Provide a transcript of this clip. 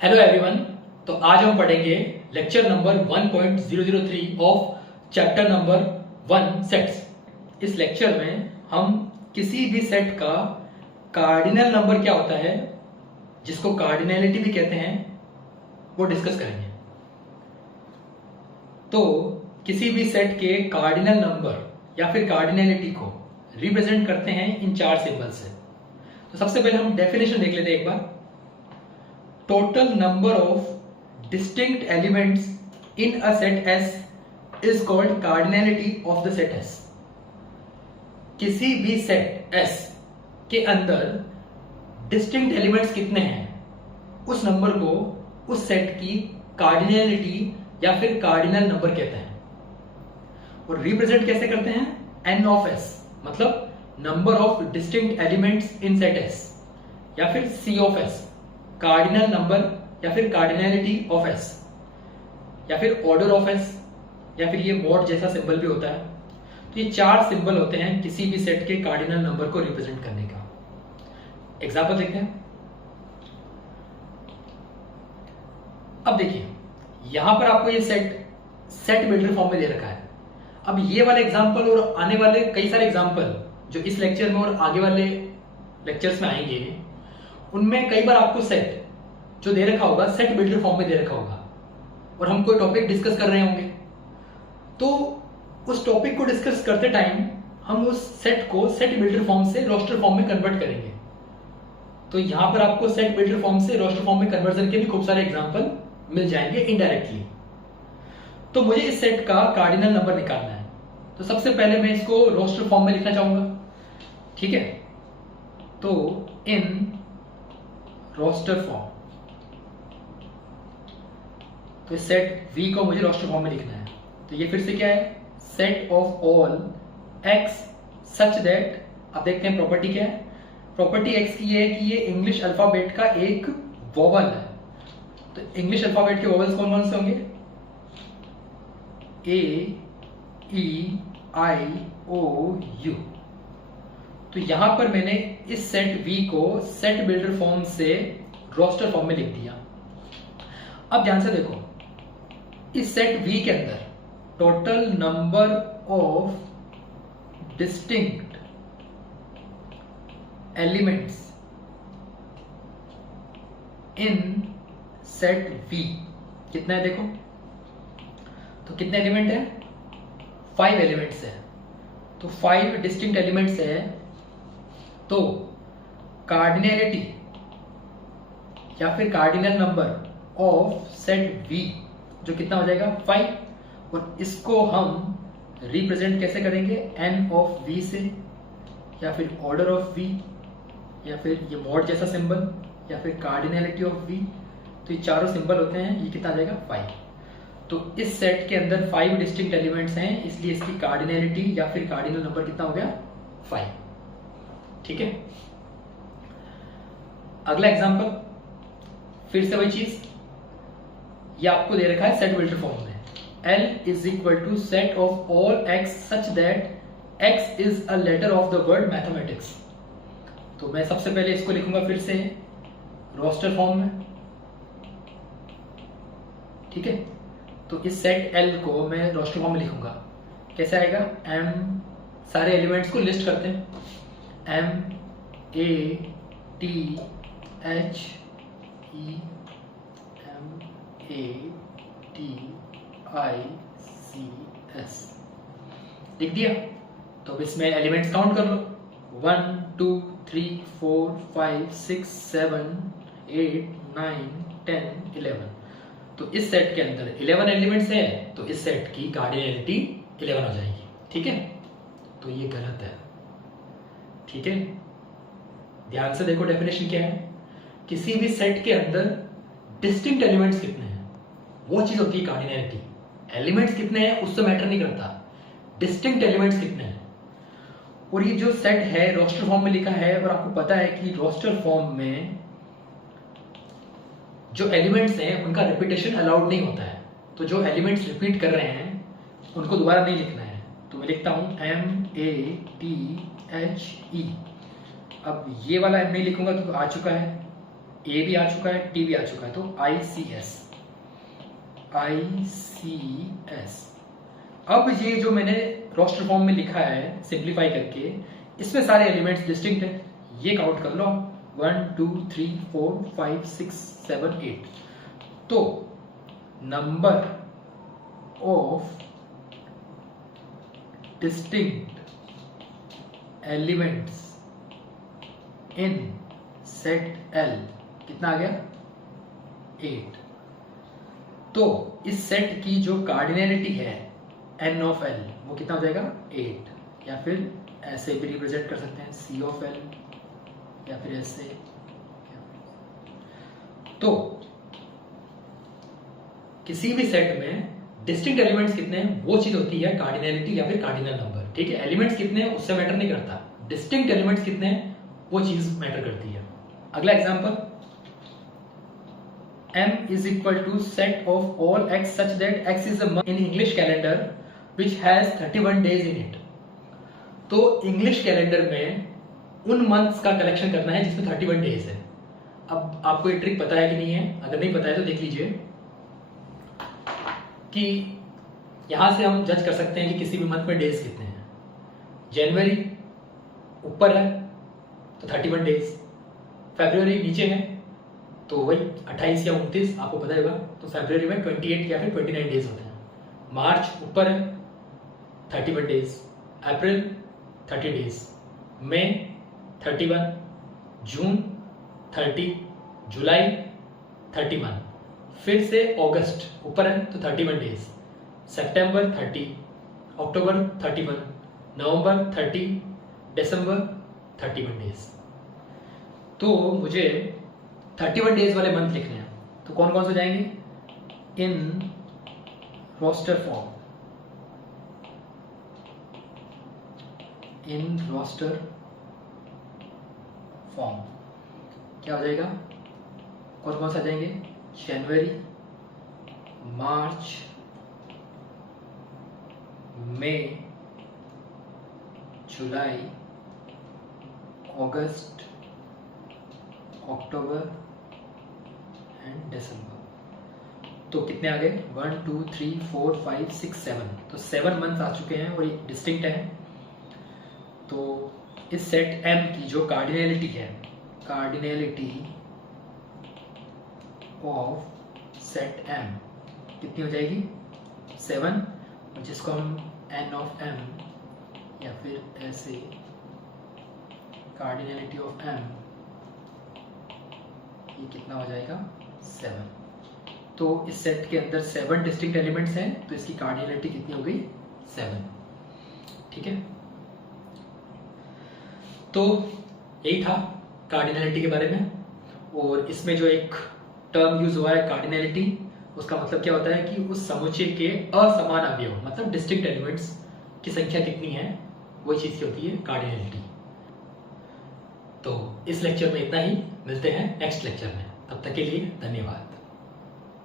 Hello everyone. तो आज हम पढ़ेंगे lecture number 1.003 of chapter number 1 sets. इस लेक्चर में हम किसी भी सेट का कार्डिनल नंबर क्या होता है, जिसको कार्डिनैलिटी भी कहते हैं, वो डिस्कस करेंगे। तो किसी भी सेट के कार्डिनल नंबर या फिर कार्डिनैलिटी को रिप्रेजेंट करते हैं इन चार सिंबल से। तो सबसे पहले हम डेफिनेशन देख लेते हैं एक बार। Total number of distinct elements in a set S is called cardinality of the set S. किसी भी सेट S के अंदर डिस्टिंक्ट एलिमेंट्स कितने हैं, उस नंबर को उस सेट की कार्डिनैलिटी या फिर कार्डिनल नंबर कहते हैं। और रिप्रेजेंट कैसे करते हैं? N of S, मतलब number of distinct elements in set S, या फिर C of S, cardinal number या फिर कार्डिनैलिटी ऑफ एस, या फिर ऑर्डर ऑफ एस, या फिर ये मॉड जैसा सिंबल भी होता है। तो ये चार सिंबल होते हैं किसी भी सेट के कार्डिनल नंबर को रिप्रेजेंट करने का। एग्जांपल देखते हैं। अब देखिए, यहां पर आपको ये सेट बिल्डर फॉर्म में दे रखा है। अब ये वाले एग्जांपल और आने वाले कई सारे एग्जांपल जो इस लेक्चर में और आगे वाले लेक्चर्स में आएंगे, उनमें कई बार आपको सेट जो दे रखा होगा सेट बिल्डर फॉर्म में दे रखा होगा, और हम कोई टॉपिक डिस्कस कर रहे होंगे, तो उस टॉपिक को डिस्कस करते टाइम हम उस सेट को सेट बिल्डर फॉर्म से रोस्टर फॉर्म में कन्वर्ट करेंगे। तो यहां पर आपको सेट बिल्डर फॉर्म से रोस्टर फॉर्म में कन्वर्जन के भी खूब सारे एग्जांपल मिल जाएंगे इनडायरेक्टली। तो मुझे इस सेट का कार्डिनल नंबर निकालना है। तो सबसे पहले मैं इसको रोस्टर फॉर्म में लिखना चाहूंगा, ठीक है। तो इन रोस्टर फॉर्म, तो सेट V को मुझे रोस्टर फॉर्म में लिखना है। तो ये फिर से क्या है? Set of all x such that, अब देखते हैं प्रॉपर्टी क्या है। प्रॉपर्टी x की ये है कि ये इंग्लिश अल्फाबेट का एक वोवल है। तो इंग्लिश अल्फाबेट के वोवल्स कौन कौन से होंगे? A, E, I, O, U। तो यहां पर मैंने इस सेट V को सेट बिल्डर फॉर्म से रोस्टर फॉर्म में लिख दिया। अब ध्यान से देखो, इस सेट V के अंदर total number of distinct elements in set V कितना है? देखो तो कितने एलिमेंट है? 5 एलिमेंट्स है। तो 5 डिस्टिंक्ट एलिमेंट्स है। तो कार्डिनैलिटी या फिर cardinal number of set V जो कितना हो जाएगा? 5। और इसको हम रिप्रेजेंट कैसे करेंगे? N ऑफ V से, या फिर ऑर्डर ऑफ V, या फिर ये मॉड जैसा सिंबल, या फिर कार्डिनैलिटी ऑफ V। तो ये चारों सिंबल होते हैं। ये कितना आ जाएगा? 5। तो इस सेट के अंदर 5 डिस्टिंक्ट एलिमेंट्स हैं, इसलिए इसकी कार्डिनैलिटी या फिर कार्डिनल नंबर कितना हो गया? 5। ठीक है। अगला एग्जांपल, फिर से वही चीज, ये आपको दे रखा है सेट बिल्डर फॉर्म में। L is equal to set of all x such that x is a letter of the word mathematics. तो मैं सबसे पहले इसको लिखूंगा फिर से रोस्टर फॉर्म में, ठीक है। तो इस सेट L को मैं रोस्टर फॉर्म में लिखूंगा। कैसे आएगा? M, सारे एलिमेंट्स को लिस्ट करते हैं। M A T H E M A T I C S लिख दिया। तो अब इसमें एलिमेंट्स काउंट कर लो। 1 2 3 4 5 6 7 8 9 10 11। तो इस सेट के अंदर 11 एलिमेंट्स है, तो इस सेट की कार्डिनैलिटी 11 हो जाएगी, ठीक है। तो ये गलत है, ठीक है। ध्यान से देखो डेफिनेशन क्या है। किसी भी सेट के अंदर डिस्टिंक्ट एलिमेंट्स कितने हैं, वो चीज होती है कार्डिनैलिटी। एलिमेंट्स कितने हैं उससे मैटर नहीं करता, डिस्टिंक्ट एलिमेंट्स कितने हैं। और ये जो सेट है रोस्टर फॉर्म में लिखा है, और आपको पता है कि रोस्टर फॉर्म में जो एलिमेंट्स हैं उनका रिपीटेशन अलाउड नहीं होता है। तो जो एलिमेंट्स रिपीट कर रहे हैं उनको दोबारा नहीं लिखना है। तो मैं लिखता हूं MATHE। अब ये वाला M नहीं लिखूंगा क्योंकि आ चुका है। ए भी आ चुका है, टी भी आ चुका है, तो ICS। अब ये जो मैंने रोस्टर फॉर्म में लिखा है सिंप्लीफाई करके, इसमें सारे एलिमेंट्स डिस्टिंक्ट है, ये काउंट कर लो 1 2 3 4 5 6 7 8। तो number of distinct elements in set L कितना आ गया? 8। तो इस सेट की जो कार्डिनैलिटी है n ऑफ L वो कितना हो जाएगा? 8। या फिर ऐसे भी रिप्रेजेंट कर सकते हैं C ऑफ L, या फिर ऐसे। तो किसी भी सेट में डिस्टिंक्ट एलिमेंट्स कितने हैं वो चीज होती है कार्डिनैलिटी या फिर कार्डिनल नंबर। ठीक है, एलिमेंट्स कितने हैं उससे मैटर नहीं करता, डिस्टिंक्ट एलिमेंट्स कितने हैं वो चीज मैटर करती है। अगला example, M is equal to set of all x such that x is a month in English calendar which has 31 days in it। तो इंग्लिश कैलेंडर में उन मंथ्स का कलेक्शन करना है जिसमें 31 डेज है। अब आपको ये ट्रिक पता है कि नहीं है? अगर नहीं पता है तो देख लीजिए कि यहां से हम जज कर सकते हैं कि किसी भी मंथ में डेज कितने हैं। जनवरी ऊपर है तो 31 डेज, फरवरी नीचे है तो वही 28 या 29 आपको पता होगा, तो फरवरी में 28 या फिर 29 डेज होते हैं। मार्च ऊपर है 31 डेज, अप्रैल 30 डेज, मई 31, जून 30, जुलाई 31, फिर से अगस्त ऊपर है तो 31 डेज, सितंबर 30, अक्टूबर 31, नवंबर 30, दिसंबर 31 डेज। तो मुझे 31 डेज वाले मंथ लिखने हैं, तो कौन कौन से जाएंगे? In roster form, in roster form क्या हो जाएगा? कौन कौन सा जाएंगे? जनवरी, मार्च, मई, जुलाई, अगस्त, अक्टूबर एंड दिसंबर। तो कितने आ गए? 1 2 3 4 5 6 7। तो 7 मंथ्स आ चुके हैं और ये डिस्टिंक्ट है। तो इस सेट M की जो कार्डिनैलिटी है, कार्डिनैलिटी ऑफ सेट M कितनी हो जाएगी? 7, जिसको हम n ऑफ M या फिर ऐसे कार्डिनैलिटी ऑफ M, ये कितना हो जाएगा? 7। तो इस सेट के अंदर 7 डिस्टिंक्ट एलिमेंट्स हैं, तो इसकी कार्डिनैलिटी कितनी हो गई? 7। ठीक है, तो यही था कार्डिनैलिटी के बारे में। और इसमें जो एक टर्म यूज हुआ है कार्डिनैलिटी, उसका मतलब क्या होता है कि उस समुच्चय के असमान अवयव मतलब डिस्टिंक्ट एलिमेंट्स की संख्या कितनी है, वही चीज की होती है कार्डिनैलिटी। तो इस लेक्चर में इतना ही, मिलते हैं नेक्स्ट लेक्चर में, तब तक के लिए धन्यवाद।